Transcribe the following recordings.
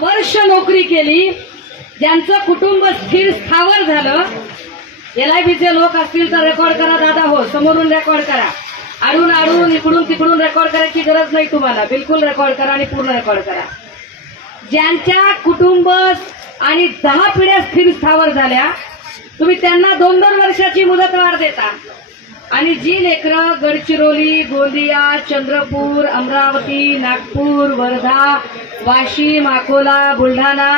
वर्ष नोकरी केली ज्यांचं कुटुंब स्थिर स्थावर झालं एल आय बीचे लोक असतील तर रेकॉर्ड करा दादा हो समोरून रेकॉर्ड करा. आडून आडून इकडून तिकडून रेकॉर्ड करायची गरज नाही तुम्हाला. बिलकुल रेकॉर्ड करा आणि पूर्ण रेकॉर्ड करा. ज्यांच्या कुटुंब आणि दहा पिढ्या स्थिर स्थावर झाल्या तुम्ही त्यांना दोन दोन वर्षाची मुदतवाढ देता. आणि जी लेकरं गडचिरोली गोंदिया चंद्रपूर अमरावती नागपूर वर्धा वाशिम अकोला बुलढाणा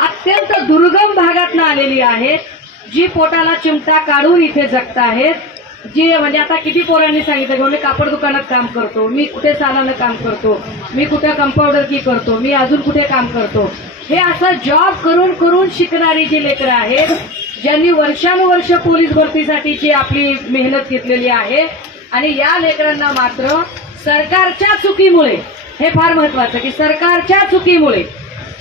अत्यंत दुर्गम भागातनं आलेली आहेत जी पोटाला चिमटा काढून इथे जगत आहेत जी म्हणजे आता किती पोरांनी सांगितलं की मी कापड दुकानात काम करतो मी कुठे सालानं काम करतो मी कुठे कंपाऊंडर की करतो मी अजून कुठे काम करतो हे असं जॉब करून करून शिकणारी जी लेकरं आहेत ज्यांनी वर्षानुवर्ष पोलीस भरतीसाठीची आपली मेहनत घेतलेली आहे आणि या लेकरांना मात्र सरकारच्या चुकीमुळे हे फार महत्वाचं की सरकारच्या चुकीमुळे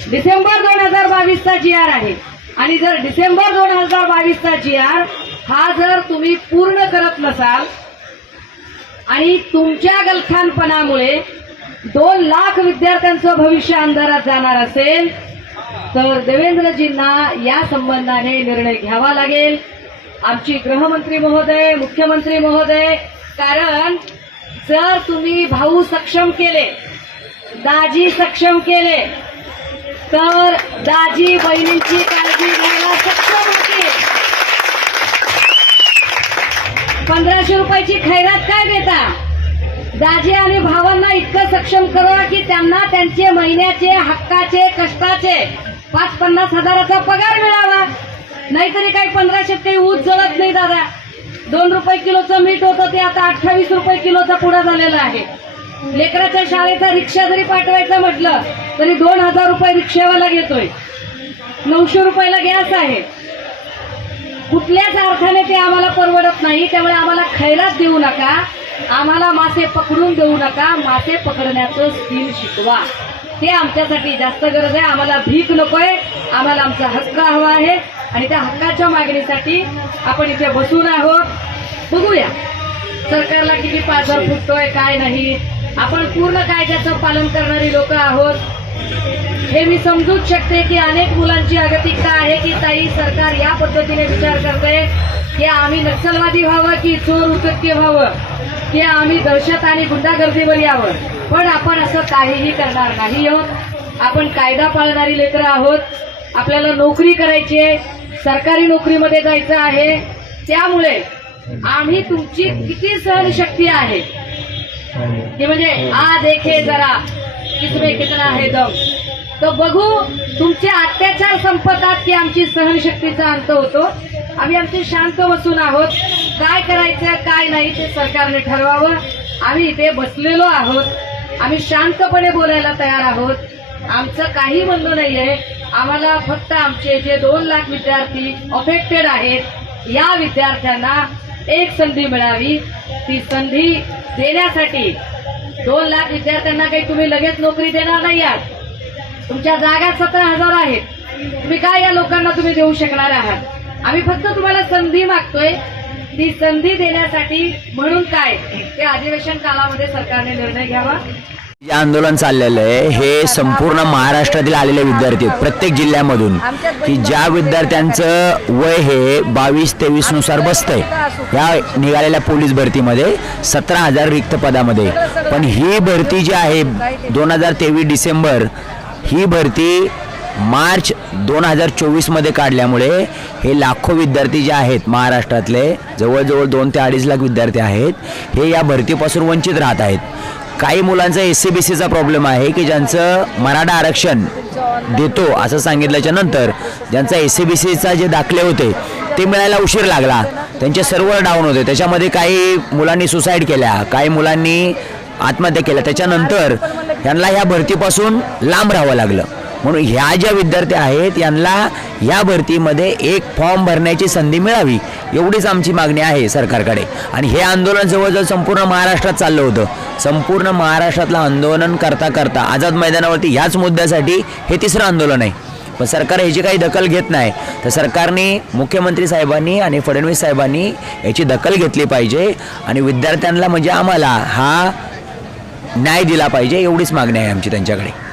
डिसेंबर दोन हजार बावीसचा जी आर आहे आणि जर डिसेंबर दोन हजार बावीसचा जी आर हा जर तुम्ही पूर्ण करत नसाल आणि तुमच्या गलखानपणामुळे दोन लाख विद्यार्थ्यांचं भविष्य अंधारात जाणार असेल तर देवेंद्रजींना या संबंधाने निर्णय घ्यावा लागेल. आमची गृहमंत्री महोदय मुख्यमंत्री महोदय कारण जर तुम्ही भाऊ सक्षम केले दाजी सक्षम केले तर दाजी बहिणींची काळजी घ्यायला सक्षम होतील. पंधराशे रुपयाची खैरात काय देता? दाजी आणि भावांना इतकं सक्षम करा की त्यांना त्यांचे महिन्याचे हक्काचे कष्टाचे पाच पन्नास हजाराचा पगार मिळावा. नाहीतरी काही पंधराशे काही ऊस जळत नाही दादा. दोन रुपये किलोचं मीठ होतं ते आता अठ्ठावीस रुपये किलोचा पुढा झालेला आहे. लेकराच्या शाळेचा रिक्षा जरी पाठवायचा म्हटलं तरी दोन हजार रुपये रिक्षावाला घेतोय. नऊशे रुपयाला गॅस आहे. कुठल्याच अर्थाने ते आम्हाला परवडत नाही त्यामुळे आम्हाला खैराच देऊ नका. आम्हाला मासे पकडून देऊ नका. मासे पकडण्याचं स्किल शिकवा. ते आमच्यासाठी जास्त गरज आहे. आम्हाला भीक नकोय. आम्हाला आमचा हक्क हवा आहे. आणि त्या हक्काच्या मागणीसाठी आपण इथे बसून आहोत. बघूया. सरकारला किती पाझर फुटतोय काय नाही. आपण पूर्ण कायद्याचं पालन करणारी लोक आहोत. हे मी समजूच शकते की अनेक मुलांची अगतिकता आहे की ताई सरकार या पद्धतीने विचार करते की आम्ही नक्षलवादी व्हावं की चोर उचक्के व्हावं? की आम्ही दहशत आणि गुंडागर्दीवर यावं. पण आपण असं काहीही करणार नाही आहोत. आपण कायदा पाळणारी लेकरं आहोत. आपल्याला नोकरी करायची आहे. सरकारी नोकरीमध्ये जायचं आहे. त्यामुळे आम्ही तुमची किती सहनशक्ती आहे? की म्हणजे आ देखे जरा किसमे कितना है दम तो बघू तुमचे अत्याचार संपतात की आमची सहनशक्तीचा अंत होतो. आम्ही आमचे शांत बसून आहोत. काय करायचं काय नाही ते सरकारने ठरवावं. आम्ही इथे बसलेलो आहोत. आम्ही शांतपणे बोलायला तयार आहोत. आमचं काही म्हणणं नाहीये. आम्हाला फक्त आमचे जे दोन लाख विद्यार्थी अफेक्टेड आहेत या विद्यार्थ्यांना एक संधी मिळावी. ती संधी देण्यासाठी दोन लाख विद्यार्थ्यांना काही तुम्ही लगेच नोकरी देणार नाही आहात. तुमच्या जागा सतरा हजार आहेत. तुम्ही काय या लोकांना तुम्ही देऊ शकणार आहात? आम्ही फक्त तुम्हाला संधी मागतोय. ती संधी देण्यासाठी म्हणून काय ते अधिवेशन कालामध्ये सरकारने निर्णय घ्यावा? जे आंदोलन चाललेलं आहे. हे संपूर्ण महाराष्ट्रातील आलेले विद्यार्थी आहेत, प्रत्येक जिल्ह्यामधून की ज्या विद्यार्थ्यांचं वय हे बावीस तेवीसनुसार बसतंय या निघालेल्या पोलीस भरतीमध्ये सतरा हजार रिक्त पदामध्ये. पण ही भरती जी आहे दोन हजार तेवीस डिसेंबर ही भरती मार्च दोन हजार चोवीसमध्ये काढल्यामुळे हे लाखो विद्यार्थी जे आहेत महाराष्ट्रातले जवळजवळ दोन ते अडीच लाख विद्यार्थी आहेत हे या भरतीपासून वंचित राहत आहेत. काही मुलांचा एस सी बी सीचा प्रॉब्लेम आहे की ज्यांचं मराठा आरक्षण देतो असं सांगितल्याच्या नंतर ज्यांचा एस सी बी सीचा जे दाखले होते ते मिळायला उशीर लागला. त्यांचे सर्व्हर डाऊन होते. त्याच्यामध्ये काही मुलांनी सुसाईड केल्या काही मुलांनी आत्महत्या केल्या. त्याच्यानंतर यांना ह्या भरतीपासून लांब राहावं लागलं. म्हणून ह्या ज्या विद्यार्थी आहेत यांना या भरतीमध्ये एक फॉर्म भरण्याची संधी मिळावी एवढीच आमची मागणी आहे सरकारकडे. आणि हे आंदोलन जवळजवळ संपूर्ण महाराष्ट्रात चाललं होतं. संपूर्ण महाराष्ट्रातलं आंदोलन करता करता आझाद मैदानावरती ह्याच मुद्द्यासाठी हे तिसरं आंदोलन आहे. पण सरकार ह्याची काही दखल घेत नाही. तर सरकारने मुख्यमंत्री साहेबांनी आणि फडणवीस साहेबांनी याची दखल घेतली पाहिजे आणि विद्यार्थ्यांना म्हणजे आम्हाला हा न्याय दिला पाहिजे एवढीच मागणी आहे आमची त्यांच्याकडे.